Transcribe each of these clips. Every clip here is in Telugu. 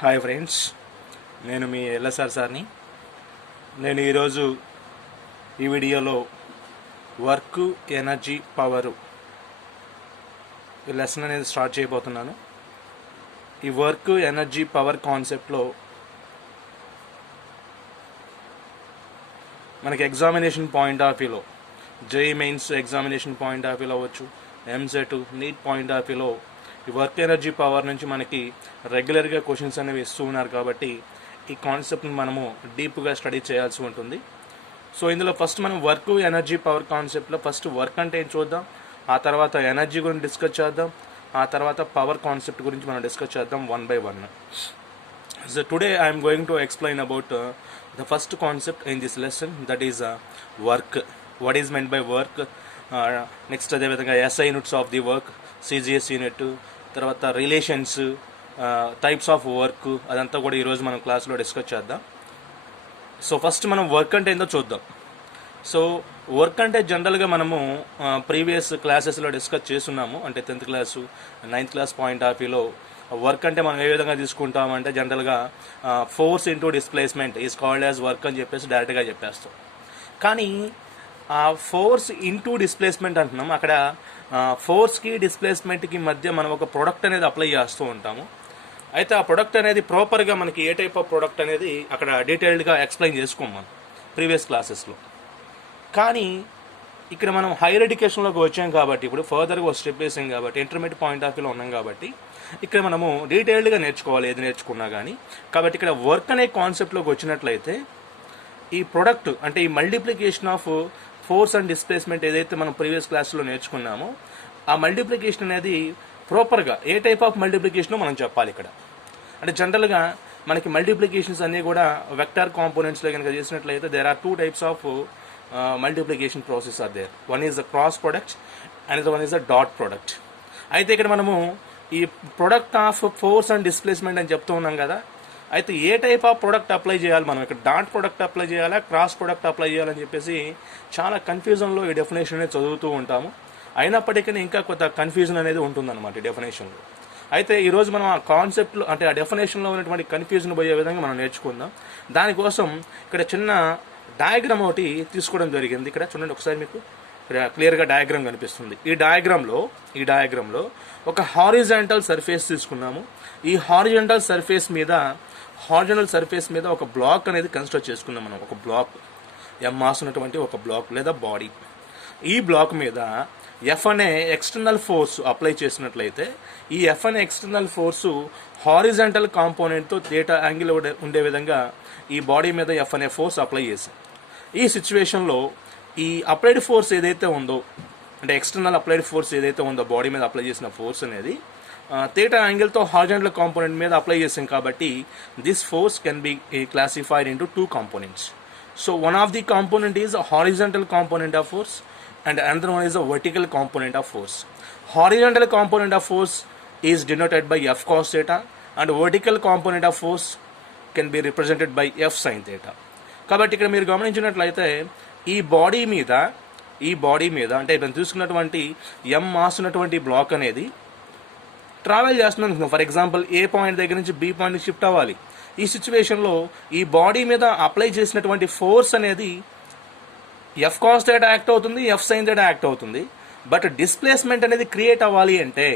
హాయ్ ఫ్రెండ్స్, నేను మీ ఎల్ఎస్ఆర్ సార్ని. నేను ఈరోజు ఈ వీడియోలో వర్క్, ఎనర్జీ, పవరు ఈ లెసన్ అనేది స్టార్ట్ చేయబోతున్నాను. ఈ వర్క్, ఎనర్జీ, పవర్ కాన్సెప్ట్లో మనకి ఎగ్జామినేషన్ పాయింట్ ఆఫ్ వ్యూలో, JEE mains examination point of వ్యూలో అవ్వచ్చు, ఎంసెట్, నీట్ పాయింట్ ఆఫ్ వ్యూలో ఈ వర్క్, ఎనర్జీ, పవర్ నుంచి మనకి రెగ్యులర్గా క్వశ్చన్స్ అనేవి ఇస్తూ ఉన్నారు. కాబట్టి ఈ కాన్సెప్ట్ని మనము డీప్గా స్టడీ చేయాల్సి ఉంటుంది. సో ఇందులో ఫస్ట్ మనం వర్క్, ఎనర్జీ, పవర్ కాన్సెప్ట్లో ఫస్ట్ వర్క్ అంటే ఏం చూద్దాం, ఆ తర్వాత ఎనర్జీ గురించి డిస్కస్ చేద్దాం, ఆ తర్వాత పవర్ కాన్సెప్ట్ గురించి మనం డిస్కస్ చేద్దాం one by one. So today I am going to explain about the first concept in this lesson, that is work. What is meant by work? Next అదే విధంగా SI units of the work, CGS unit, తర్వాత రిలేషన్స్, టైప్స్ ఆఫ్ వర్క్, అదంతా కూడా ఈరోజు మనం క్లాస్లో డిస్కస్ చేద్దాం. సో ఫస్ట్ మనం వర్క్ అంటే ఏందో చూద్దాం. సో వర్క్ అంటే జనరల్గా మనము ప్రీవియస్ క్లాసెస్లో డిస్కస్ చేస్తున్నాము. అంటే 10th class, 9th class point of వ్యూలో వర్క్ అంటే మనం ఏ విధంగా తీసుకుంటామంటే జనరల్గా force into displacement is called as work అని చెప్పేసి డైరెక్ట్గా చెప్పేస్తాం. కానీ ఆ ఫోర్స్ ఇంటూ డిస్ప్లేస్మెంట్ అంటున్నాం, అక్కడ ఫోర్స్కి డిస్ప్లేస్మెంట్కి మధ్య మనం ఒక ప్రొడక్ట్ అనేది అప్లై చేస్తూ ఉంటాము. అయితే ఆ ప్రొడక్ట్ అనేది ప్రాపర్గా మనకి ఏ టైప్ ఆఫ్ ప్రొడక్ట్ అనేది అక్కడ డీటెయిల్డ్గా ఎక్స్ప్లెయిన్ చేసుకోం మనం ప్రీవియస్ క్లాసెస్లో. కానీ ఇక్కడ మనం హైయర్ ఎడ్యుకేషన్లోకి వచ్చాం కాబట్టి, ఇప్పుడు ఫర్దర్గా స్టెప్ వేసాం కాబట్టి, ఇంటర్మీడియట్ పాయింట్ ఆఫ్ వ్యూలో ఉన్నాం కాబట్టి ఇక్కడ మనము డీటెయిల్డ్గా నేర్చుకోవాలి ఏది నేర్చుకున్నా కానీ. కాబట్టి ఇక్కడ వర్క్ అనే కాన్సెప్ట్లోకి వచ్చినట్లయితే ఈ ప్రొడక్ట్ అంటే ఈ multiplication of force and displacement ఏదైతే మనం ప్రీవియస్ క్లాస్లో నేర్చుకున్నామో ఆ మల్టిప్లికేషన్ అనేది ప్రాపర్గా ఏ టైప్ ఆఫ్ మల్టిప్లికేషనో మనం చెప్పాలి ఇక్కడ. అంటే జనరల్గా మనకి మల్టిప్లికేషన్స్ అన్నీ కూడా వెక్టార్ కాంపోనెంట్స్లో కనుక చేసినట్లయితే there are 2 types of multiplication process are there. One is the cross product, and one is the dot product. అయితే ఇక్కడ మనము ఈ product of force and displacement అని చెప్తూ ఉన్నాం కదా. అయితే ఏ టైప్ ఆఫ్ ప్రొడక్ట్ అప్లై చేయాలి మనం ఇక్కడ, డాట్ ప్రొడక్ట్ అప్లై చేయాలా, క్రాస్ ప్రొడక్ట్ అప్లై చేయాలని చెప్పేసి చాలా కన్ఫ్యూజన్లో ఈ డెఫినేషన్ అనేది చదువుతూ ఉంటాము. అయినప్పటికీ ఇంకా కొంత కన్ఫ్యూజన్ అనేది ఉంటుందన్నమాట ఈ డెఫినేషన్లో. అయితే ఈరోజు మనం ఆ కాన్సెప్ట్లో అంటే ఆ డెఫినేషన్లో ఉన్నటువంటి కన్ఫ్యూజన్ పోయే విధంగా మనం నేర్చుకుందాం. దానికోసం ఇక్కడ చిన్న డయాగ్రామ్ ఒకటి తీసుకోవడం జరిగింది. ఇక్కడ చూడండి ఒకసారి, మీకు క్లియర్గా డయాగ్రామ్ కనిపిస్తుంది. ఈ డయాగ్రామ్లో ఒక హారిజాంటల్ సర్ఫేస్ తీసుకున్నాము. ఈ హారిజాంటల్ సర్ఫేస్ మీద ఒక బ్లాక్ అనేది కన్స్ట్రక్ట్ చేసుకున్నాం మనం. ఒక బ్లాక్, మాస్ ఉన్నటువంటి ఒక బ్లాక్ లేదా బాడీ. ఈ బ్లాక్ మీద F అనే ఎక్స్టర్నల్ ఫోర్స్ అప్లై చేసినట్లయితే ఈ F అనే ఎక్స్టర్నల్ ఫోర్సు హారిజాంటల్ కాంపోనెంట్తో థీటా యాంగిల్ ఉండే విధంగా ఈ బాడీ మీద F అనే ఫోర్స్ అప్లై చేసాం. ఈ సిచ్యువేషన్లో ఈ అప్లైడ్ ఫోర్స్ ఏదైతే ఉందో, అంటే ఎక్స్టర్నల్ అప్లైడ్ ఫోర్స్ ఏదైతే ఉందో బాడీ మీద అప్లై చేసిన ఫోర్స్ అనేది థీటా యాంగిల్తో హారిజాంటల్ కాంపోనెంట్ మీద అప్లై చేసాం. కాబట్టి this force can be classified into 2 components. So one of the component is horizontal component of force and another one is a vertical component of force. Horizontal component of force is denoted by F cos theta and vertical component of force can be represented by F sin theta. కాబట్టి ఇక్కడ మీరు గమనించినట్లయితే ఈ బాడీ మీద అంటే ఇప్పుడు తీసుకున్నటువంటి మాస్ ఉన్నటువంటి బ్లాక్ అనేది ట్రావెల్ చేస్తున్నాం. ఫర్ ఎగ్జాంపుల్ ఏ పాయింట్ దగ్గర నుంచి బి పాయింట్కి షిఫ్ట్ అవ్వాలి. ఈ సిచ్యువేషన్లో ఈ బాడీ మీద అప్లై చేసినటువంటి ఫోర్స్ అనేది F cos theta యాక్ట్ అవుతుంది, F sin theta యాక్ట్ అవుతుంది. బట్ డిస్ప్లేస్మెంట్ అనేది క్రియేట్ అవ్వాలి అంటే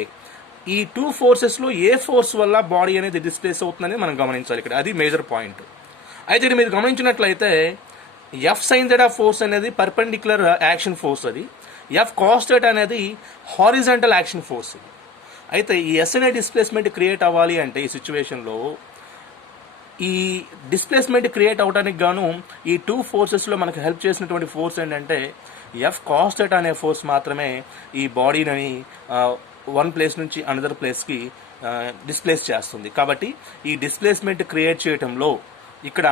ఈ 2 ఫోర్సెస్లో ఏ ఫోర్స్ వల్ల బాడీ అనేది డిస్ప్లేస్ అవుతుందని మనం గమనించాలి ఇక్కడ. అది మేజర్ పాయింట్. అయితే ఇక్కడ మీరు గమనించినట్లయితే F sin theta ఫోర్స్ అనేది పర్పెండిక్యులర్ యాక్షన్ ఫోర్స్, అది F cos theta అనేది హారిజాంటల్ యాక్షన్ ఫోర్స్. అయితే ఈ S అనే డిస్ప్లేస్మెంట్ క్రియేట్ అవ్వాలి అంటే ఈ సిచ్యువేషన్లో ఈ డిస్ప్లేస్మెంట్ క్రియేట్ అవడానికి గాను ఈ 2 ఫోర్సెస్లో మనకు హెల్ప్ చేసినటువంటి ఫోర్స్ ఏంటంటే F cos theta అనే ఫోర్స్ మాత్రమే ఈ బాడీని వన్ ప్లేస్ నుంచి అనదర్ ప్లేస్కి డిస్ప్లేస్ చేస్తుంది. కాబట్టి ఈ డిస్ప్లేస్మెంట్ క్రియేట్ చేయడంలో ఇక్కడ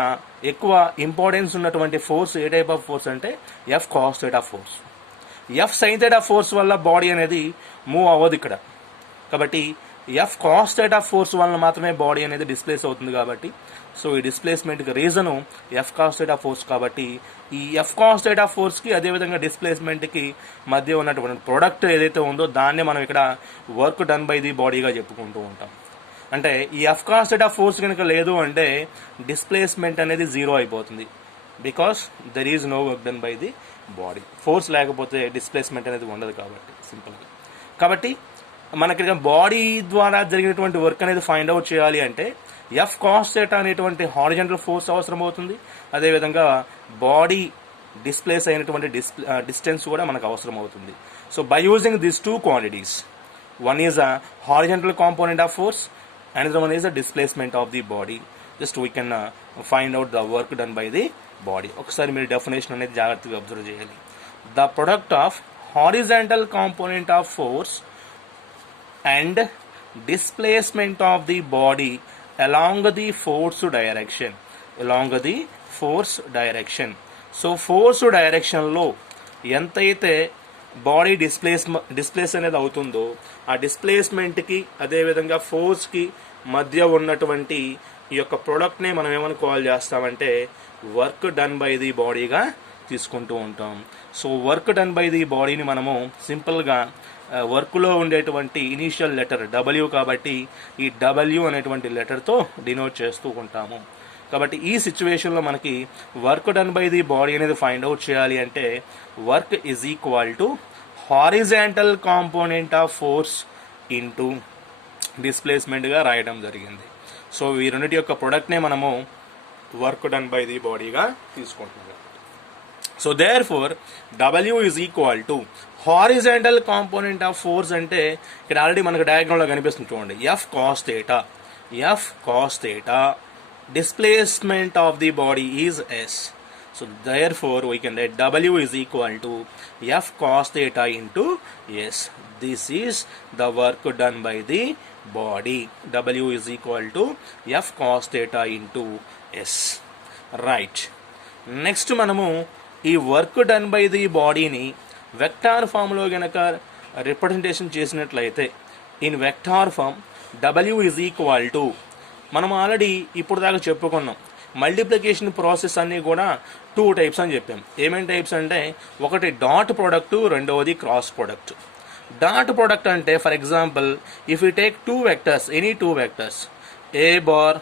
ఎక్కువ ఇంపార్టెన్స్ ఉన్నటువంటి force A type of force అంటే F cos theta force. F sin theta force వల్ల బాడీ అనేది మూవ్ అవ్వదు ఇక్కడ. కాబట్టి F cos theta ఫోర్స్ వల్ల మాత్రమే బాడీ అనేది డిస్ప్లేస్ అవుతుంది. కాబట్టి సో ఈ డిస్ప్లేస్మెంట్కి reason F cos theta force. కాబట్టి ఈ F cos theta ఫోర్స్కి అదేవిధంగా డిస్ప్లేస్మెంట్కి మధ్య ఉన్నటువంటి ప్రొడక్ట్ ఏదైతే ఉందో దాన్నే మనం ఇక్కడ వర్క్ డన్ బై ది బాడీగా చెప్పుకుంటూ ఉంటాం. అంటే ఈ ఎఫ్ కాస్ థీటా ఫోర్స్ కనుక లేదు అంటే డిస్ప్లేస్మెంట్ అనేది జీరో అయిపోతుంది, because there is no work done by the body. Force లేకపోతే డిస్ప్లేస్మెంట్ అనేది ఉండదు కాబట్టి సింపుల్గా. కాబట్టి మనకి బాడీ ద్వారా జరిగినటువంటి వర్క్ అనేది ఫైండ్ అవుట్ చేయాలి అంటే ఎఫ్ కాస్ థీటా అనేటువంటి హారిజంటల్ ఫోర్స్ అవసరం అవుతుంది, అదేవిధంగా బాడీ డిస్ప్లేస్ అయినటువంటి డిస్టెన్స్ కూడా మనకు అవసరం అవుతుంది. So by using this two quantities, one is a horizontal component of force, another one is a displacement of the body, just we can find out the work done by the body. ఒకసారి మీరు డెఫినేషన్ అనేది జాగ్రత్తగా అబ్జర్వ్ చేయాలి. The product of horizontal component of force and displacement of the body along the force direction, so force డైరెక్షన్లో ఎంతైతే బాడీ డిస్ప్లేస్ అనేది అవుతుందో ఆ డిస్ప్లేస్మెంట్కి అదేవిధంగా ఫోర్స్కి మధ్య ఉన్నటువంటి ఈ యొక్క ప్రొడక్ట్నే మనం ఏమని కాల్ చేస్తామంటే వర్క్ డన్ బై ది బాడీగా తీసుకుంటూ ఉంటాం. So work done by the బాడీని మనము సింపుల్గా వర్క్లో ఉండేటువంటి ఇనీషియల్ లెటర్ డబ్ల్యూ కాబట్టి ఈ డబ్ల్యూ అనేటువంటి లెటర్తో డినోట్ చేస్తూ ఉంటాము. కాబట్టి ఈ సిచ్యువేషన్లో మనకి work done by the body అనేది ఫైండ్ అవుట్ చేయాలి అంటే work is equal to horizontal component of force into డిస్ప్లేస్మెంట్గా రాయడం జరిగింది. సో ఈ రెండింటి యొక్క ప్రొడక్ట్నే మనము వర్క్ డన్ బై ది బాడీగా తీసుకుంటున్నాం. So therefore W is equal to horizontal component of force అంటే ఇక్కడ ఆల్రెడీ మనకు డయాగ్రామ్లో కనిపిస్తుంది చూడండి, F cos theta displacement of the body is S. So therefore we can write W is equal to F cos theta into S. This is the work done by the body. W is equal to F cos theta into S. Right. Next మనము ఈ వర్క్ డన్ బై ది బాడీని వెక్టార్ ఫామ్లో గనక రిప్రజెంటేషన్ చేసినట్లయితే in vector form W is equal to, మనం ఆల్రెడీ ఇప్పుడు దాకా చెప్పుకున్నాం మల్టిప్లికేషన్ ప్రాసెస్ అన్నీ కూడా 2 టైప్స్ అని చెప్పాం. ఏమేమి టైప్స్ అంటే ఒకటి డాట్ ప్రొడక్ట్, రెండవది క్రాస్ ప్రొడక్ట్. డాట్ ప్రొడక్ట్ అంటే for example if you take 2 vectors, any 2 vectors A bar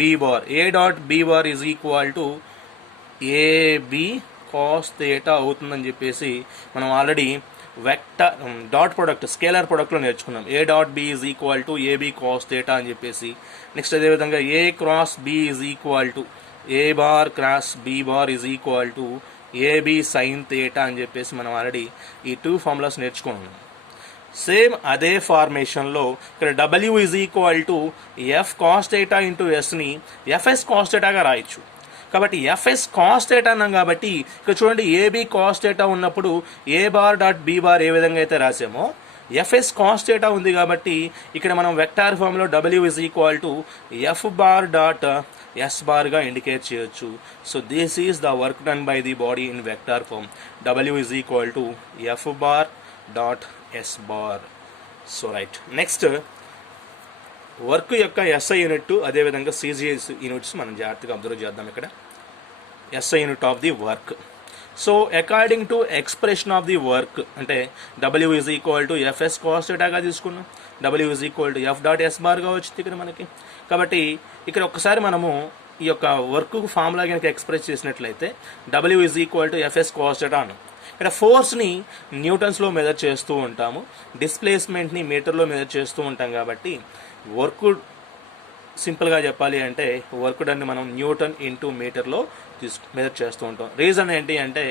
B bar, A dot B bar is equal to AB cos theta అవుతుందని చెప్పేసి మనం already vector dot product scalar ప్రొడక్ట్లో నేర్చుకున్నాం. A dot B is equal to AB cos theta అని చెప్పేసి. నెక్స్ట్ అదేవిధంగా A cross B is equal to A bar cross B bar is equal to AB sine theta అని చెప్పేసి మనం ఆల్రెడీ ఈ 2 ఫార్ములాస్ నేర్చుకున్నాం. సేమ్ అదే ఫార్మేషన్లో ఇక్కడ W is equal to F cos theta into ఎస్ని ఎఫ్ఎస్ కాస్ థీటాగా రాయొచ్చు. కాబట్టి ఎఫ్ఎస్ కాస్ థీటా అన్నాం కాబట్టి ఇక్కడ చూడండి ఏబి కాస్ థీటా ఉన్నప్పుడు ఏ బార్ డాట్ బి బార్ ఏ విధంగా అయితే రాసామో ఎఫ్ఎస్ కాస్ థీటా ఉంది కాబట్టి ఇక్కడ మనం వెక్టార్ ఫామ్లో W is equal to F bar dot S బార్గా ఇండికేట్ చేయొచ్చు. So this is the work done by the body in vector form. W is equal to F bar dot S bar. So right, next work యొక్క ఎస్ఐ యూనిట్ అదేవిధంగా సిజిఎస్ యూనిట్స్ మనం జాగ్రత్తగా అబ్జర్వ్ చేద్దాం. ఇక్కడ SI unit of the work. So according to expression of the work అంటే W is equal to FS cos థీటాగా తీసుకున్నాం, W is equal to F dot S బార్గా వచ్చింది ఇక్కడ మనకి. కాబట్టి ఇక్కడ ఒక్కసారి మనము ఈ యొక్క వర్క్ ఫార్ములా కనుక ఎక్స్ప్రెస్ చేసినట్లయితే W is equal to FS cos theta అను. ఇక్కడ ఫోర్స్ని న్యూటన్స్లో మెజర్ చేస్తూ ఉంటాము, డిస్ప్లేస్మెంట్ని మీటర్లో మెజర్ చేస్తూ ఉంటాం. కాబట్టి వర్క్ సింపుల్గా చెప్పాలి అంటే వర్క్ డన్ని మనం న్యూటన్ ఇంటూ మీటర్లో మెజర్ చేస్తూ ఉంటాం. రీజన్ ఏంటి అంటే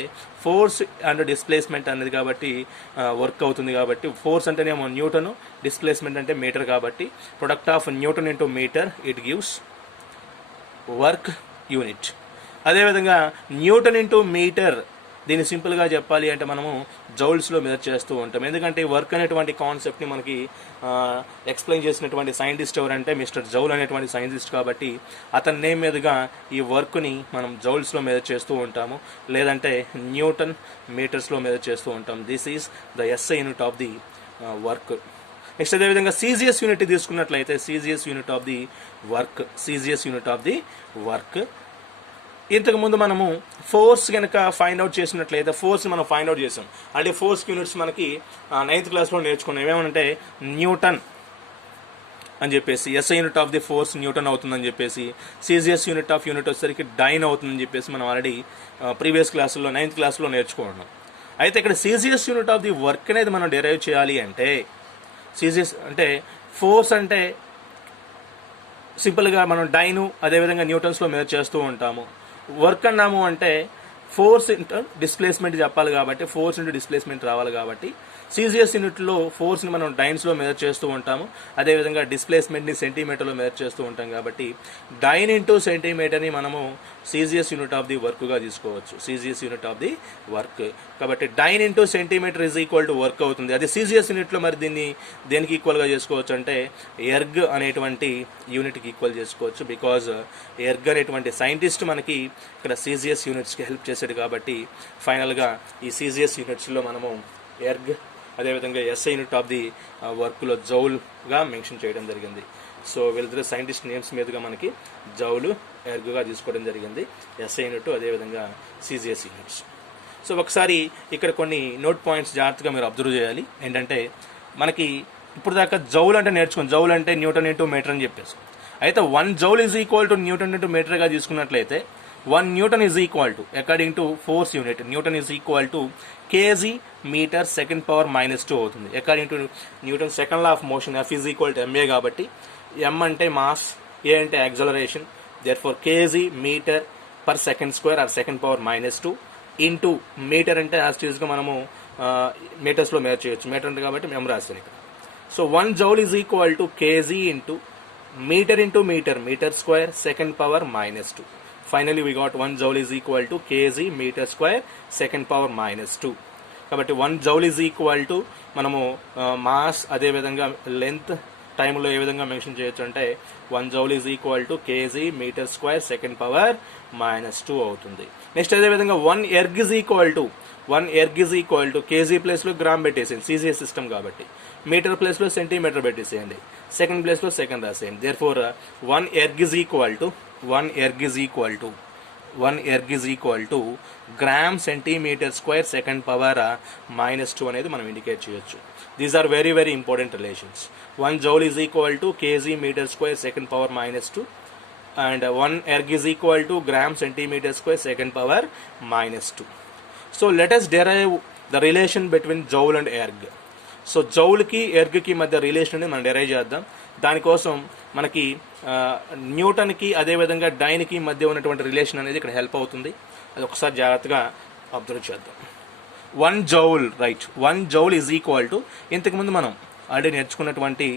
ఫోర్స్ అండ్ డిస్ప్లేస్మెంట్ అనేది కాబట్టి వర్క్ అవుతుంది. కాబట్టి ఫోర్స్ అంటేనేమో న్యూటన్, డిస్ప్లేస్మెంట్ అంటే మీటర్. కాబట్టి product of newton into metre it gives work unit. అదేవిధంగా న్యూటన్ ఇంటూ మీటర్ దీన్ని సింపుల్గా చెప్పాలి అంటే మనము జౌల్స్లో మెజర్ చేస్తూ ఉంటాం. ఎందుకంటే వర్క్ అనేటువంటి కాన్సెప్ట్ని మనకి ఎక్స్ప్లెయిన్ చేసినటువంటి సైంటిస్ట్ ఎవరంటే మిస్టర్ జౌల్ అనేటువంటి సైంటిస్ట్. కాబట్టి అతని నేమ్ మీదుగా ఈ వర్క్ని మనం జౌల్స్లో మెజర్ చేస్తూ ఉంటాము, లేదంటే న్యూటన్ మీటర్స్లో మెజర్ చేస్తూ ఉంటాం. This is the SI unit of the work. Next అదేవిధంగా సిజిఎస్ యూనిట్ తీసుకున్నట్లయితే CGS unit of the work. ఇంతకుముందు మనము ఫోర్స్ కనుక ఫైండ్ అవుట్ చేసినట్లయితే ఫోర్స్ని మనం ఫైండ్ అవుట్ చేసాం. అంటే ఫోర్స్ యూనిట్స్ మనకి 9th క్లాస్లో నేర్చుకున్నాం. ఏమేమంటే న్యూటన్ అని చెప్పేసి, SI unit of the force Newton అవుతుందని చెప్పేసి, సిజిఎస్ యూనిట్ వచ్చేసరికి డైన్ అవుతుందని చెప్పేసి మనం ఆల్రెడీ ప్రీవియస్ క్లాసుల్లో 9th క్లాస్లో నేర్చుకున్నాం. అయితే ఇక్కడ CGS unit of the work అనేది మనం డెరైవ్ చేయాలి అంటే, సిజిఎస్ అంటే ఫోర్స్ అంటే సింపుల్గా మనం డైను అదేవిధంగా న్యూటన్స్లో మెజర్ చేస్తూ ఉంటాము. వర్క్ అన్నాము అంటే ఫోర్స్ ఇంటూ డిస్ప్లేస్మెంట్ చెప్పాలి కాబట్టి, ఫోర్స్ ఇంటూ డిస్ప్లేస్మెంట్ రావాలి కాబట్టి సిజిఎస్ యూనిట్లో ఫోర్స్ని మనం డైన్స్లో మెజర్ చేస్తూ ఉంటాము, అదేవిధంగా డిస్ప్లేస్మెంట్ని సెంటీమీటర్లో మెజర్ చేస్తూ ఉంటాం. కాబట్టి డైన్ ఇంటూ సెంటీమీటర్ని మనము సిజిఎస్ యూనిట్ ఆఫ్ ది వర్క్గా తీసుకోవచ్చు, CGS unit of the work. కాబట్టి dyne into centimetre is equal to work అవుతుంది. అది సిజిఎస్ యూనిట్లో మరి దీన్ని దేనికి ఈక్వల్గా చేసుకోవచ్చు అంటే ఎర్గ్ అనేటువంటి యూనిట్కి ఈక్వల్ చేసుకోవచ్చు. బికాజ్ ఎర్గ్ అనేటువంటి సైంటిస్ట్ మనకి ఇక్కడ సిజిఎస్ యూనిట్స్కి హెల్ప్ చేశాడు కాబట్టి ఫైనల్గా ఈ సిజిఎస్ యూనిట్స్లో మనము ఎర్గ్ అదేవిధంగా ఎస్ఐ యూనిట్ ఆఫ్ ది వర్క్లో జౌల్గా మెన్షన్ చేయడం జరిగింది. సో వీళ్ళిద్దరు సైంటిస్ట్ నేమ్స్ మీదుగా మనకి జౌలు ఎర్గ్గా తీసుకోవడం జరిగింది, ఎస్ఐ యూనిట్ అదేవిధంగా సిజిఎస్ యూనిట్స్. సో ఒకసారి ఇక్కడ కొన్ని నోట్ పాయింట్స్ జాగ్రత్తగా మీరు అబ్జర్వ్ చేయాలి. ఏంటంటే మనకి ఇప్పుడు దాకా జౌల్ అంటే నేర్చుకుని, జౌల్ అంటే న్యూటన్ ఇంటూ మీటర్ అని చెప్పేసి. అయితే 1 joule is equal to newton into మీటర్గా తీసుకున్నట్లయితే 1 newton is equal to according to force unit newton is equal to KG metre second power -2 అవుతుంది. According to Newton second law of motion F is equal to MA కాబట్టి ఎం అంటే మాస్, ఏ అంటే acceleration, therefore kg metre per second square or second power -2 into metre అంటే యాజ్ టీజ్గా మనము మీటర్స్లో మెజర్ చేయొచ్చు, మీటర్ అంటే కాబట్టి మేము రాస్తాను ఇక్కడ. So 1 joule is equal to KG into metre metre square second power -2. Finally we got 1 joule is equal to kg meter square second power -2. కాబట్టి 1 joule is equal to మనము మాస్ అదేవిధంగా లెంత్ టైంలో ఏ విధంగా మెన్షన్ చేయొచ్చు అంటే 1 joule is equal to kg meter square second power -2 అవుతుంది. నెక్స్ట్ అదేవిధంగా 1 erg is equal to kg ప్లేస్లో గ్రామ్ పెట్టేసేయండి, సిజిఎస్ సిస్టమ్ కాబట్టి, మీటర్ ప్లేస్లో సెంటీమీటర్ పెట్టేసేయండి, సెకండ్ ప్లేస్లో సెకండ్ రాసేయండి. Therefore 1 erg is equal to gram centimetre square second power -2 అనేది మనం ఇండికేట్ చేయొచ్చు. These are very very important relations. 1 joule is equal to KG metre square second power -2 and 1 erg is equal to gram centimetre square second power -2. So let us derive the relation between joule and erg. So జౌల్కి ఎర్గ్కి మధ్య రిలేషన్ మనం డెరైవ్ చేద్దాం. దానికోసం మనకి న్యూటన్కి అదేవిధంగా డైన్కి మధ్య ఉన్నటువంటి రిలేషన్ అనేది ఇక్కడ హెల్ప్ అవుతుంది. అది ఒకసారి జాగ్రత్తగా అబ్జర్వ్ చేద్దాం. 1 joule right, 1 joule is equal to ఇంతకుముందు మనం ఆల్రెడీ నేర్చుకున్నటువంటి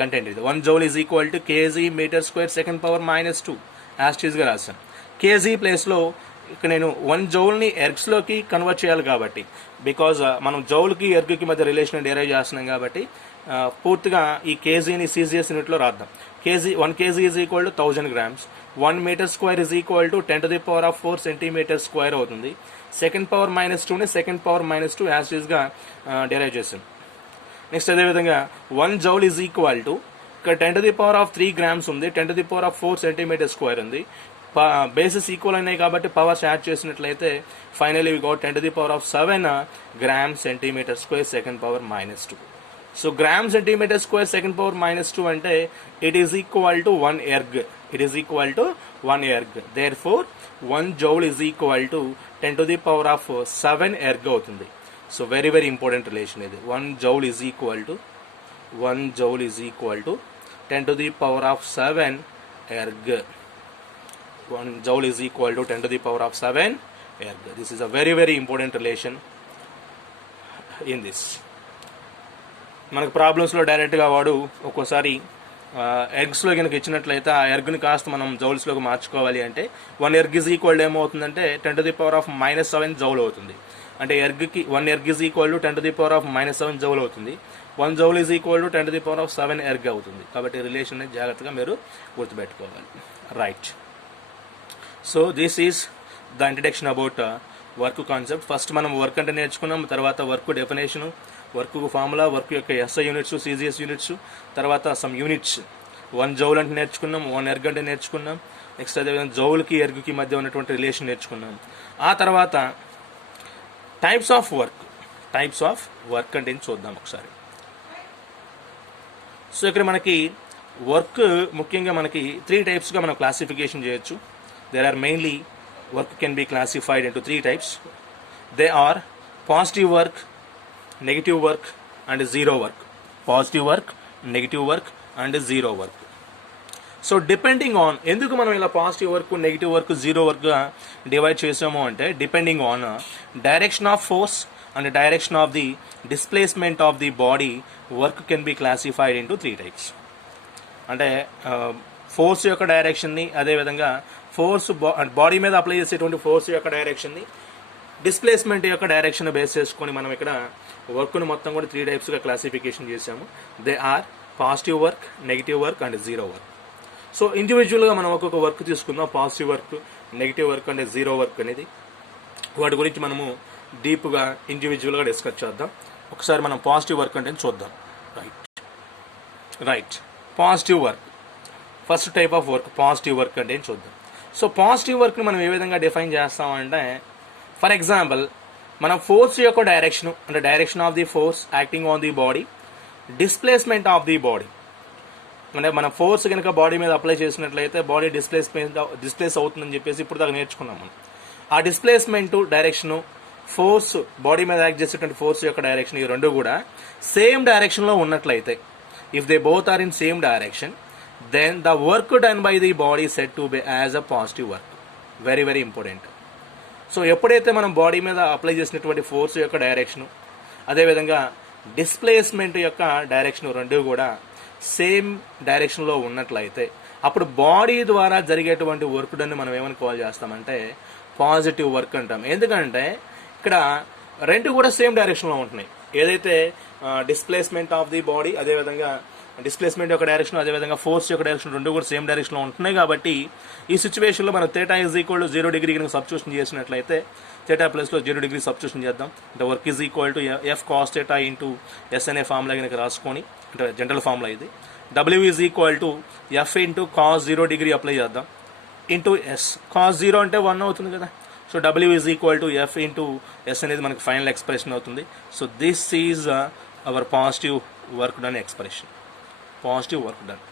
కంటెంట్ ఇది. 1 joule is equal to KG metre square second power -2 యాస్టీస్గా రాశాను. కేజీ ప్లేస్లో ఇక్కడ నేను 1 జౌల్ని ఎర్గ్స్లోకి కన్వర్ట్ చేయాలి కాబట్టి, బికాజ్ మనం జౌల్కి ఎర్గ్కి మధ్య రిలేషన్ డెరైవ్ చేస్తున్నాం కాబట్టి పూర్తిగా ఈ కేజీని సిజిఎస్ యూనిట్లో రాద్దాం. 1 KG is equal to 1000 grams, 1 metre square is equal to 10⁴ centimetre square అవుతుంది. సెకండ్ పవర్ -2ని సెకండ్ పవర్ -2 యాస్టీస్గా డెరైవ్ చేసాం. నెక్స్ట్ అదేవిధంగా 1 జౌల్ ఈజ్ ఈక్వల్ టు ఇక్కడ 10⁻³ grams ఉంది, 10⁻4 సెంటీమీటర్ స్క్వేర్ ఉంది. బేసిస్ ఈక్వల్ అయినాయి కాబట్టి పవర్స్ యాడ్ చేసినట్లయితే finally we got 10⁻7 gram centimetre square second power -2. So gram centimetre square second power -2 అంటే it is equal to 1 erg. Therefore 1 joule is equal to 10⁻7 erg అవుతుంది. So very very important relation ఇది. 1 joule is equal to 10⁻7 erg. 1 joule is equal to 10⁻7 erg. This is a very very important relation in this. మనకు ప్రాబ్లమ్స్లో డైరెక్ట్గా వాడు ఒక్కోసారి ఎర్గ్స్లో కనుక ఇచ్చినట్లయితే ఆ ఎర్గ్ని కాస్త మనం జౌల్స్లోకి మార్చుకోవాలి అంటే 1 erg is equal ఏమవుతుందంటే 10⁻7 జౌల్ అవుతుంది. అంటే 1 erg is equal to 10⁻7 joule అవుతుంది. 1 joule is equal to 10⁻7 erg అవుతుంది. కాబట్టి రిలేషన్ జాగ్రత్తగా మీరు గుర్తుపెట్టుకోవాలి. Right. So this is the introduction about work concept. First మనం వర్క్ అంటే నేర్చుకున్నాం, తర్వాత work definition, work formula, work యొక్క ఎస్ఐ యూనిట్స్, సిజిఎస్ యూనిట్స్, తర్వాత సమ్ యూనిట్స్. 1 జౌల్ అంటే నేర్చుకున్నాం, 1 erg అంటే నేర్చుకున్నాం. నెక్స్ట్ అదేవిధంగా జౌల్కి ఎర్గ్కి మధ్య ఉన్నటువంటి రిలేషన్ నేర్చుకున్నాం. ఆ తర్వాత టైప్స్ ఆఫ్ వర్క్ అంటే చూద్దాం ఒకసారి. సో ఇక్కడ మనకి వర్క్ ముఖ్యంగా మనకి 3 టైప్స్గా మనం క్లాసిఫికేషన్ చేయొచ్చు. There are mainly work can be classified into 3 types. They are positive work, negative work and zero work. Positive work, negative work and zero work. So depending on ఎందుకు మనం ఇలా positive work, negative work, zero వర్క్గా డివైడ్ చేసాము అంటే depending on direction of force and direction of the displacement of the body work can be classified into 3 types. అంటే ఫోర్స్ యొక్క డైరెక్షన్ని, అదేవిధంగా ఫోర్స్ బాడీ మీద అప్లై చేసేటువంటి ఫోర్స్ యొక్క డైరెక్షన్ని, డిస్ప్లేస్మెంట్ యొక్క డైరెక్షన్ బేస్ చేసుకొని మనం ఇక్కడ వర్క్ను మొత్తం కూడా 3 టైప్స్గా క్లాసిఫికేషన్ చేసాము. They are positive work, negative work and zero work. So ఇండివిజువల్గా మనం ఒక్కొక్క వర్క్ తీసుకుందాం. Positive work, negative work and zero work అనేది వాటి గురించి మనము డీప్గా ఇండివిజువల్గా డిస్కస్ చేద్దాం. ఒకసారి మనం పాజిటివ్ వర్క్ అంటే చూద్దాం. Right positive work, first type of work positive work అంటే చూద్దాం. సో పాజిటివ్ వర్క్ని మనం ఏ విధంగా డిఫైన్ చేస్తామంటే, ఫర్ ఎగ్జాంపుల్ మనం ఫోర్స్ యొక్క డైరెక్షన్ అంటే direction of the force acting on the body, displacement of the body. అంటే మన ఫోర్స్ కనుక బాడీ మీద అప్లై చేసినట్లయితే బాడీ డిస్ప్లేస్ అవుతుందని చెప్పేసి ఇప్పుడు దాకా నేర్చుకున్నాం మనం. ఆ డిస్ప్లేస్మెంట్ డైరెక్షను, ఫోర్స్ బాడీ మీద యాక్ట్ చేసేటువంటి ఫోర్స్ యొక్క డైరెక్షన్, ఈ రెండు కూడా సేమ్ డైరెక్షన్లో ఉన్నట్లయితే, if they both are in same direction, then the work done by the body set to be as a positive work. Very very important. So ఎప్పుడైతే మనం బాడీ మీద అప్లై చేసినటువంటి ఫోర్స్ యొక్క డైరెక్షను, అదేవిధంగా డిస్ప్లేస్మెంట్ యొక్క డైరెక్షన్ రెండు కూడా సేమ్ డైరెక్షన్లో ఉన్నట్లయితే అప్పుడు బాడీ ద్వారా జరిగేటువంటి వర్క్ డన్ మనం ఏమని కాల్ చేస్తామంటే పాజిటివ్ వర్క్ అంటాం. ఎందుకంటే ఇక్కడ రెండు కూడా సేమ్ డైరెక్షన్లో ఉంటున్నాయి. ఏదైతే డిస్ప్లేస్మెంట్ ఆఫ్ ది బాడీ, అదేవిధంగా డిస్ప్లేస్మెంట్ యొక్క డైరెక్షన్, అదేవిధంగా ఫోర్స్ యొక్క డైరెక్షన్ రెండు కూడా సేమ్ డైరెక్షన్లో ఉంటున్నాయి. కాబట్టి ఈ సిచ్యువేషన్లో మనం θ ఈజ్ ఈక్వల్ టు 0 డిగ్రీ కనుక సబ్స్టిట్యూషన్ చేసినట్లయితే θ ప్లస్లో 0 డిగ్రీ సబ్స్టిట్యూషన్ చేద్దాం. The work is equal to F cos θ into S అనే ఫార్ములా కనుక రాసుకొని, అంటే జనరల్ ఫార్ములా ఇది. W is equal to F into cos 0 degree apply చేద్దాం ఇంటూ ఎస్. కాస్ 0 అంటే 1 అవుతుంది కదా. So W is equal to F into S అనేది మనకి ఫైనల్ ఎక్స్ప్రెషన్ అవుతుంది. So this is our positive work done expression. Positive work done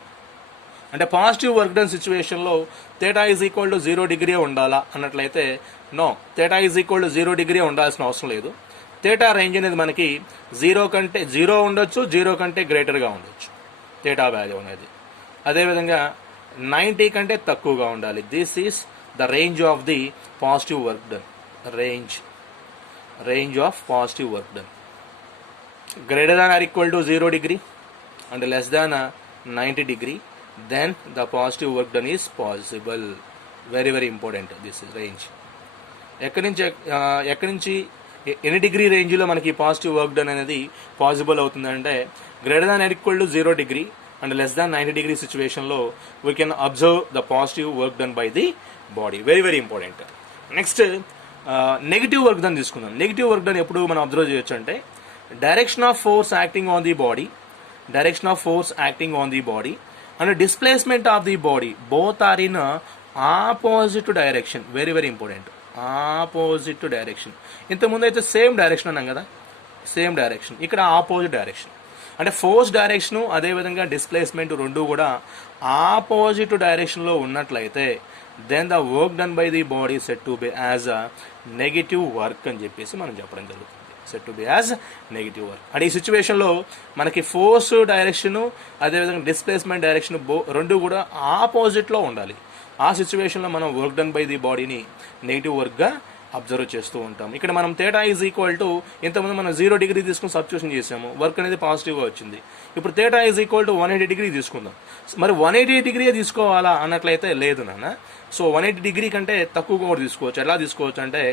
అంటే పాజిటివ్ వర్క్ డన్ సిచ్యువేషన్లో θ ఈజ్ ఈక్వల్ టు 0 డిగ్రీ ఉండాలా అన్నట్లయితే no, θ is equal to 0 degree ఉండాల్సిన అవసరం లేదు. θ రేంజ్ అనేది మనకి 0 ఉండొచ్చు, 0 కంటే గ్రేటర్గా ఉండొచ్చు θ వాల్యూ అనేది. అదేవిధంగా 90 కంటే తక్కువగా ఉండాలి. This is the range of the positive work done. Range of positive work done greater than or equal to 0 degree and less than 90 degree, then the positive work done is possible. Very very important. This is range. ఎక్కడి నుంచి ఎన్ని డిగ్రీ రేంజ్లో మనకి పాజిటివ్ వర్క్ డన్ అనేది పాసిబుల్ అవుతుందంటే greater than or equal to 0 degree and less than 90 degree సిచ్యువేషన్లో we can observe the positive work done by the body. Very very important. Next negative work done తీసుకుందాం. నెగిటివ్ వర్క్ డన్ ఎప్పుడు మనం అబ్జర్వ్ చేయొచ్చు అంటే direction of force acting on the body, direction of force acting on the body and displacement of the body both are in opposite direction. Very very important. Opposite direction. ఇంతకుముందు అయితే సేమ్ డైరెక్షన్ అన్నాం కదా, సేమ్ డైరెక్షన్. ఇక్కడ ఆపోజిట్ డైరెక్షన్. అంటే ఫోర్స్ డైరెక్షను అదేవిధంగా డిస్ప్లేస్మెంట్ రెండు కూడా ఆపోజిట్ డైరెక్షన్లో ఉన్నట్లయితే then the work done by the body set to be as a negative work అని చెప్పేసి మనం చెప్పడం జరుగుతుంది. Set to be as negative work. అంటే ఈ సిచ్యువేషన్లో మనకి ఫోర్స్ డైరెక్షను అదేవిధంగా డిస్ప్లేస్మెంట్ డైరెక్షన్ రెండు కూడా ఆపోజిట్లో ఉండాలి. ఆ సిచ్యువేషన్లో మనం వర్క్ డన్ బై ది బాడీని నెగిటివ్ వర్క్గా అబ్జర్వ్ చేస్తూ ఉంటాం. ఇక్కడ మనం θ ఈజ్ ఈక్వల్ టు ఇంతకుముందు మనం 0 డిగ్రీ తీసుకుని సబ్స్టిట్యూషన్ చేసాము, వర్క్ అనేది పాజిటివ్గా వచ్చింది. ఇప్పుడు θ ఈజ్ ఈక్వల్ టు 180 డిగ్రీ తీసుకుందాం. మరి 180 డిగ్రీ తీసుకోవాలా అన్నట్లయితే లేదు నాన్న. సో 180 డిగ్రీ కంటే తక్కువగా కూడా తీసుకోవచ్చు. ఎలా తీసుకోవచ్చు అంటే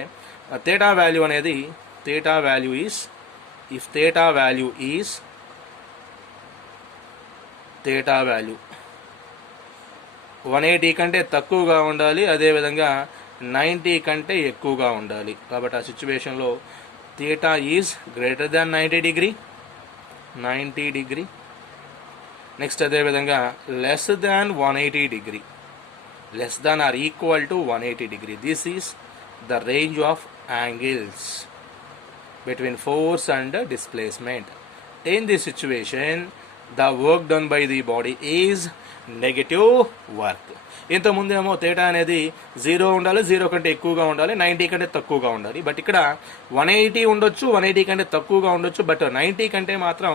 θ వాల్యూ అనేది theta value is, if theta value is theta value 180 కంటే తక్కువగా ఉండాలి, అదేవిధంగా 90 కంటే ఎక్కువగా ఉండాలి. కాబట్టి ఆ సిచ్యువేషన్లో theta is greater than 90 degree. Next అదేవిధంగా less than 180 degree, less than or equal to 180 degree. This is the range of angles between force and displacement. In this situation, the work done by the body is negative work. ఇంతకుముందు ఏమో తేటా అనేది 0 ఉండాలి, 0 కంటే ఎక్కువగా ఉండాలి, 90 కంటే తక్కువగా ఉండాలి. బట్ ఇక్కడ 180 ఉండొచ్చు, 180 కంటే తక్కువగా ఉండొచ్చు, బట్ 90 కంటే మాత్రం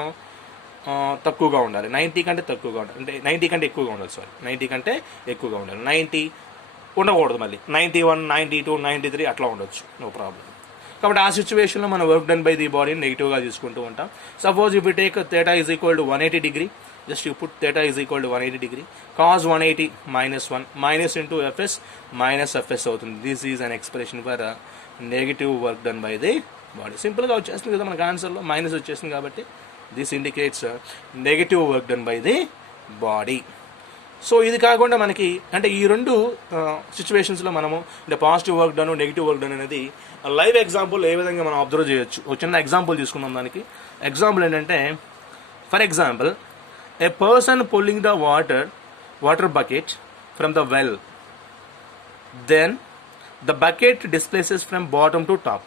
తక్కువగా ఉండాలి. 90 కంటే తక్కువగా ఉండాలి, అంటే 90 కంటే ఎక్కువగా ఉండాలి. 90 కంటే ఎక్కువగా ఉండాలి. 90 ఉండకూడదు, మళ్ళీ 91, 92, 93 అట్లా ఉండొచ్చు, నో ప్రాబ్లం. కాబట్టి ఆ సిచ్యువేషన్లో మనం వర్క్ డన్ బై ది బాడీని నెగిటివ్గా తీసుకుంటూ ఉంటాం. Suppose if you take theta is equal to 180 degree, just you put theta is equal to 180 degree, cos 180 minus 1 minus into fs minus fs అవుతుంది. This is an expression for negative work done by the body. సింపుల్గా వచ్చేస్తుంది కదా మనకు ఆన్సర్లో, మైనస్ వచ్చేస్తుంది కాబట్టి this indicates negative work done by the body. So ఇది కాకుండా మనకి అంటే ఈ రెండు సిచ్యువేషన్స్లో మనము అంటే positive work done, negative work done అనేది లైవ్ ఎగ్జాంపుల్ ఏ విధంగా మనం అబ్జర్వ్ చేయొచ్చు. ఒక చిన్న ఎగ్జాంపుల్ తీసుకున్నాం దానికి. ఎగ్జాంపుల్ ఏంటంటే, for example a person pulling the water bucket from the well, then the bucket displaces from bottom to top.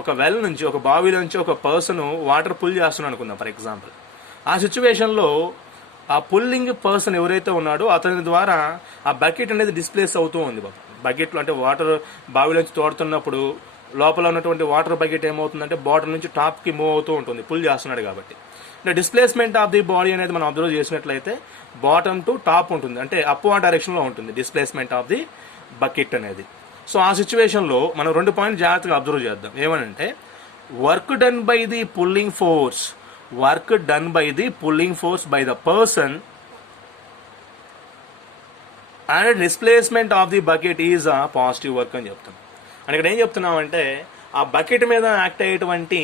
ఒక వెల్ నుంచి, ఒక బావి నుంచి ఒక పర్సన్ వాటర్ పుల్ చేస్తున్నాడు అనుకుందాం ఫర్ ఎగ్జాంపుల్. ఆ సిచ్యువేషన్లో ఆ పుల్లింగ్ పర్సన్ ఎవరైతే ఉన్నాడో అతని ద్వారా ఆ బకెట్ అనేది డిస్ప్లేస్ అవుతూ ఉంది. బకెట్లో అంటే వాటర్ బావిలోంచి తోడుతున్నప్పుడు లోపల ఉన్నటువంటి వాటర్ బకెట్ ఏమవుతుందంటే బాటమ్ నుంచి టాప్కి మూవ్ అవుతూ ఉంటుంది, పుల్ చేస్తున్నాడు కాబట్టి. డిస్ప్లేస్మెంట్ ఆఫ్ ది బాడీ అనేది మనం అబ్జర్వ్ చేసినట్లయితే బాటమ్ టు టాప్ ఉంటుంది, అంటే అప్వర్డ్ డైరెక్షన్లో ఉంటుంది డిస్ప్లేస్మెంట్ ఆఫ్ ది బకెట్ అనేది. సో ఆ సిచ్యువేషన్లో మనం 2 పాయింట్ జాగ్రత్తగా అబ్జర్వ్ చేద్దాం. ఏమనంటే, work done by the pulling force, work done by the pulling force by the person and displacement of the bucket is a positive work అని చెప్తాం. అంటే ఇక్కడ ఏం చెప్తున్నామంటే, ఆ బకెట్ మీద యాక్ట్ అయ్యేటువంటి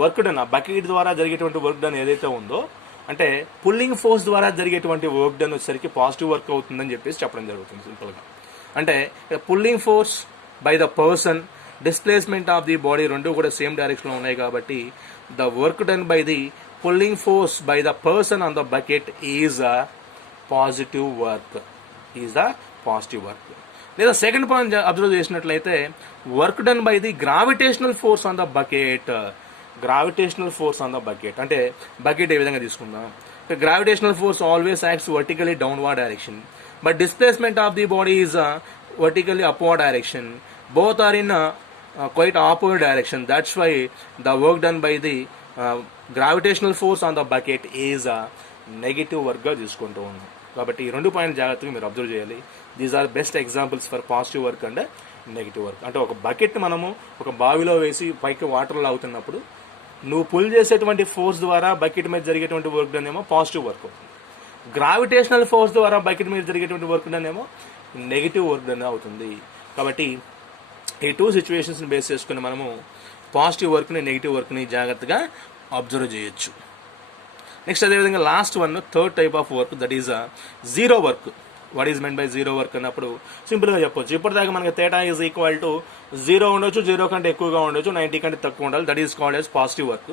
వర్క్ డన్, ఆ బకెట్ ద్వారా జరిగేటువంటి వర్క్ డన్ ఏదైతే ఉందో, అంటే పుల్లింగ్ ఫోర్స్ ద్వారా జరిగేటువంటి వర్క్ డన్ వచ్చేసరికి పాజిటివ్ వర్క్ అవుతుందని చెప్పేసి చెప్పడం జరుగుతుంది సింపుల్గా. అంటే pulling force by the person, displacement of the body రెండు కూడా సేమ్ డైరెక్షన్లో ఉన్నాయి కాబట్టి the work done by the pulling force by the person on the bucket is a positive work, is the positive work. లేదా సెకండ్ పాయింట్ అబ్జర్వ్ చేసినట్లయితే, work done by the gravitational force on the bucket, gravitational force on the bucket. అంటే బకెట్ ఏ విధంగా తీసుకుందాం, gravitational force always acts vertically downward direction, but displacement of the body is vertically upward direction. Both are in quite opposite direction. That's why the work done by the gravitational force on the bucket is negative వర్క్గా తీసుకుంటూ ఉన్నాం. కాబట్టి ఈ 2 పాయింట్ జాగ్రత్తగా మీరు అబ్జర్వ్ చేయాలి. These are best examples for positive work and negative work. అంటే ఒక బకెట్ మనము ఒక బావిలో వేసి పైకి వాటర్లో అవుతున్నప్పుడు నువ్వు పుల్ చేసేటువంటి ఫోర్స్ ద్వారా బకెట్ మీద జరిగేటువంటి వర్క్ డన్ ఏమో పాజిటివ్ వర్క్ అవుతుంది. గ్రావిటేషనల్ ఫోర్స్ ద్వారా బకెట్ మీద జరిగేటువంటి వర్క్ డన్ ఏమో నెగిటివ్ వర్క్ డన్ అవుతుంది. కాబట్టి ఈ 2 సిచ్యువేషన్స్ని బేస్ చేసుకుని మనము పాజిటివ్ వర్క్ని, నెగిటివ్ వర్క్ని జాగ్రత్తగా అబ్జర్వ్ చేయొచ్చు. నెక్స్ట్ అదేవిధంగా last one, third type of work, that is zero work. What is meant by zero work అన్నప్పుడు సింపుల్గా చెప్పొచ్చు. ఇప్పటిదాకా మనకి తేటా ఈజ్ ఈక్వల్ టు 0 ఉండొచ్చు, 0 కంటే ఎక్కువగా ఉండొచ్చు, 90 కంటే తక్కువ ఉండాలి, that is called as positive work.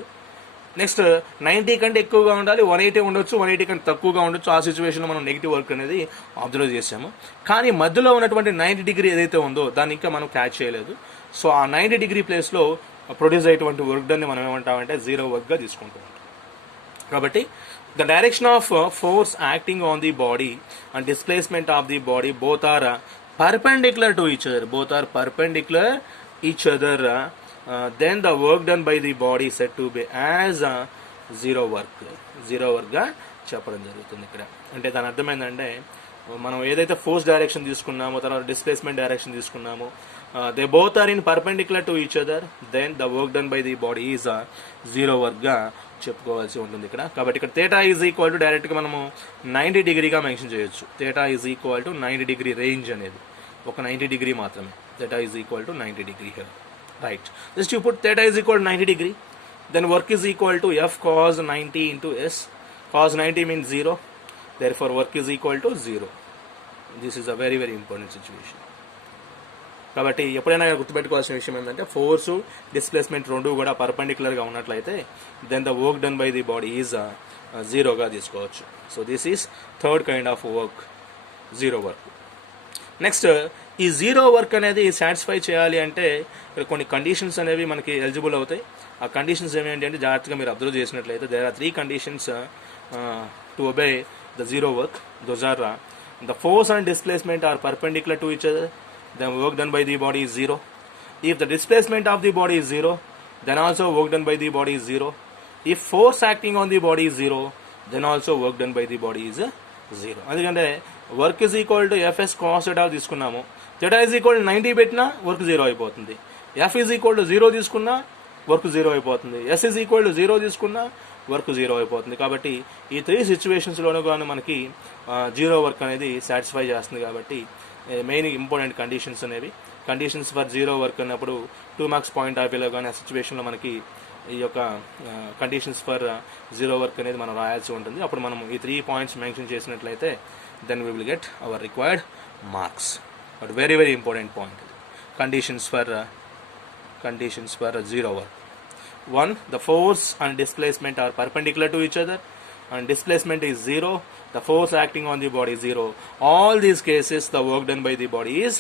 Next 90 కంటే ఎక్కువగా ఉండాలి, 180 ఉండొచ్చు, 180 కంటే తక్కువగా ఉండొచ్చు. ఆ సిచ్యువేషన్లో మనం నెగిటివ్ వర్క్ అనేది అబ్జర్వ్ చేసాము. కానీ మధ్యలో ఉన్నటువంటి 90 డిగ్రీ ఏదైతే ఉందో దాన్ని ఇంకా మనం క్యాచ్ చేయలేదు. సో ఆ 90 డిగ్రీ ప్లేస్లో ప్రొడ్యూస్ అయ్యేటువంటి వర్క్ డన్ని మనం ఏమంటామంటే జీరో వర్క్గా తీసుకుంటూ ఉంటాం. కాబట్టి the direction of force acting on the body and displacement of the body both are perpendicular to each other, both are perpendicular each other, then the work done by the body is said to be as zero work గా చెప్పడం జరుగుతుంది ఇక్కడ. అంటే దాని అర్థమైందంటే, మనం ఏదైతే ఫోర్స్ డైరెక్షన్ తీసుకున్నామో, తర్వాత డిస్ప్లేస్మెంట్ డైరెక్షన్ తీసుకున్నామో, they both are in perpendicular to each other, then the work done by the body is zero వర్క్గా చెప్పుకోవాల్సి ఉంటుంది ఇక్కడ. కాబట్టి ఇక్కడ తేటా ఈజ్ ఈక్వల్ టు డైరెక్ట్గా మనము 90 డిగ్రీగా మెన్షన్ చేయొచ్చు. Theta is equal to 90 degree range అనేది ఒక 90 డిగ్రీ మాత్రమే. Theta is equal to 90 degree here, right. Just you put theta is equal to 90 degree, then work is equal to F cos 90 into S. Cos 90 means 0, therefore work is equal to 0. This is a very very important situation. కాబట్టి ఎప్పుడైనా గుర్తుపెట్టుకోవాల్సిన విషయం ఏంటంటే, ఫోర్సు డిస్ప్లేస్మెంట్ రెండు కూడా పర్పెండిక్యులర్గా ఉన్నట్లయితే then the work done by the body is జీరోగా తీసుకోవచ్చు. So this is third kind of work, zero work. Next, ఈ జీరో వర్క్ అనేది సాటిస్ఫై చేయాలి అంటే ఇక్కడ కొన్ని కండిషన్స్ అనేవి మనకి ఎలిజిబుల్ అవుతాయి. ఆ కండిషన్స్ ఏమేంటి అంటే జాగ్రత్తగా మీరు అబ్జర్వ్ చేసినట్లయితే there are 3 conditions to obey the zero work. Those are the force and displacement are perpendicular to each other, then work done by the body is zero. If the displacement of the body is zero, then also work done by the body is zero. If force acting on the body is zero, then also work done by the body is zero. అందుకంటే work is equal to FS cos theta తీసుకున్నాము, థీటా ఈజ్ ఈక్వల్ టు 90 పెట్టినా వర్క్ జీరో అయిపోతుంది. ఎఫ్ ఈజ్ ఈక్వల్ టు 0 తీసుకున్నా వర్క్ జీరో అయిపోతుంది. ఎస్ ఈజ్ ఈక్వల్ టు 0 తీసుకున్నా వర్క్ జీరో అయిపోతుంది. కాబట్టి ఈ 3 సిచ్యువేషన్స్లోనూ కానీ మనకి జీరో వర్క్ అనేది సాటిస్ఫై చేస్తుంది. కాబట్టి మెయిన్ ఇంపార్టెంట్ కండిషన్స్ అనేవి, కండిషన్స్ ఫర్ జీరో వర్క్ అన్నప్పుడు 2 మార్క్స్ పాయింట్ ఆఫ్ వ్యూలో కానీ ఆ సిచ్యువేషన్లో మనకి ఈ యొక్క కండిషన్స్ ఫర్ జీరో వర్క్ అనేది మనం రాయాల్సి ఉంటుంది. అప్పుడు మనం ఈ 3 పాయింట్స్ మెన్షన్ చేసినట్లయితే then we will get our required marks. But very very important point, conditions for zero work. 1. The force and displacement are perpendicular to each other and displacement is 0. The force acting on the body is 0. All these cases the work done by the body is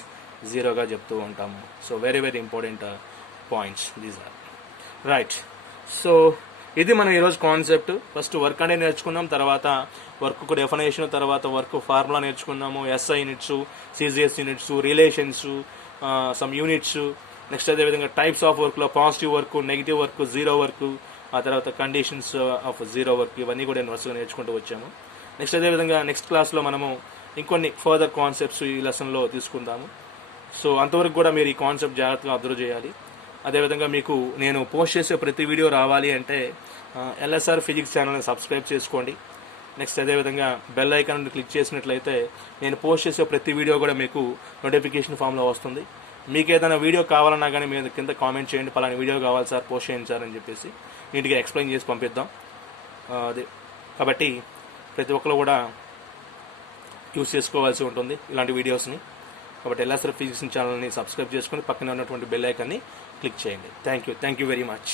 0 గా చెప్తూ ఉంటాము. So very very important points these are right. So ఇది మనం ఈరోజు కాన్సెప్ట్. ఫస్ట్ వర్క్ అనేది నేర్చుకున్నాం, తర్వాత వర్క్ డెఫినేషన్, తర్వాత వర్క్ ఫార్ములా నేర్చుకున్నాము, SI units, CGS units, relations, some units. Next అదేవిధంగా టైప్స్ ఆఫ్ వర్క్లో positive work, negative work, zero work, ఆ తర్వాత కండిషన్స్ ఆఫ్ జీరో వర్క్, ఇవన్నీ కూడా వరుసగా నేర్చుకుంటూ వచ్చాము. నెక్స్ట్ అదేవిధంగా నెక్స్ట్ క్లాస్లో మనము ఇంకొన్ని ఫర్దర్ కాన్సెప్ట్స్ ఈ లెసన్లో తీసుకుందాము. సో అంతవరకు కూడా మీరు ఈ కాన్సెప్ట్ జాగ్రత్తగా అబ్జర్వ్ చేయాలి. అదేవిధంగా మీకు నేను పోస్ట్ చేసే ప్రతి వీడియో రావాలి అంటే ఎల్ఎస్ఆర్ ఫిజిక్స్ ఛానల్ని సబ్స్క్రైబ్ చేసుకోండి. నెక్స్ట్ అదేవిధంగా బెల్ ఐకాన్ క్లిక్ చేసినట్లయితే నేను పోస్ట్ చేసే ప్రతి వీడియో కూడా మీకు నోటిఫికేషన్ ఫామ్లో వస్తుంది. మీకు ఏదైనా వీడియో కావాలన్నా కానీ మీరు కింద కామెంట్ చేయండి, పలానా వీడియో కావాలి సార్, పోస్ట్ చేయండి సార్ అని చెప్పేసి నీట్గా ఎక్స్ప్లెయిన్ చేసి పంపిద్దాం. అదే కాబట్టి ప్రతి ఒక్కరు కూడా యూస్ చేసుకోవాల్సి ఉంటుంది ఇలాంటి వీడియోస్ని. కాబట్టి ఎల్ఎస్ఆర్ ఫిజిక్స్ ఛానల్ని సబ్స్క్రైబ్ చేసుకొని పక్కన ఉన్నటువంటి బెల్ ఐకాన్ని క్లిక్ చేయండి. Thank you very much.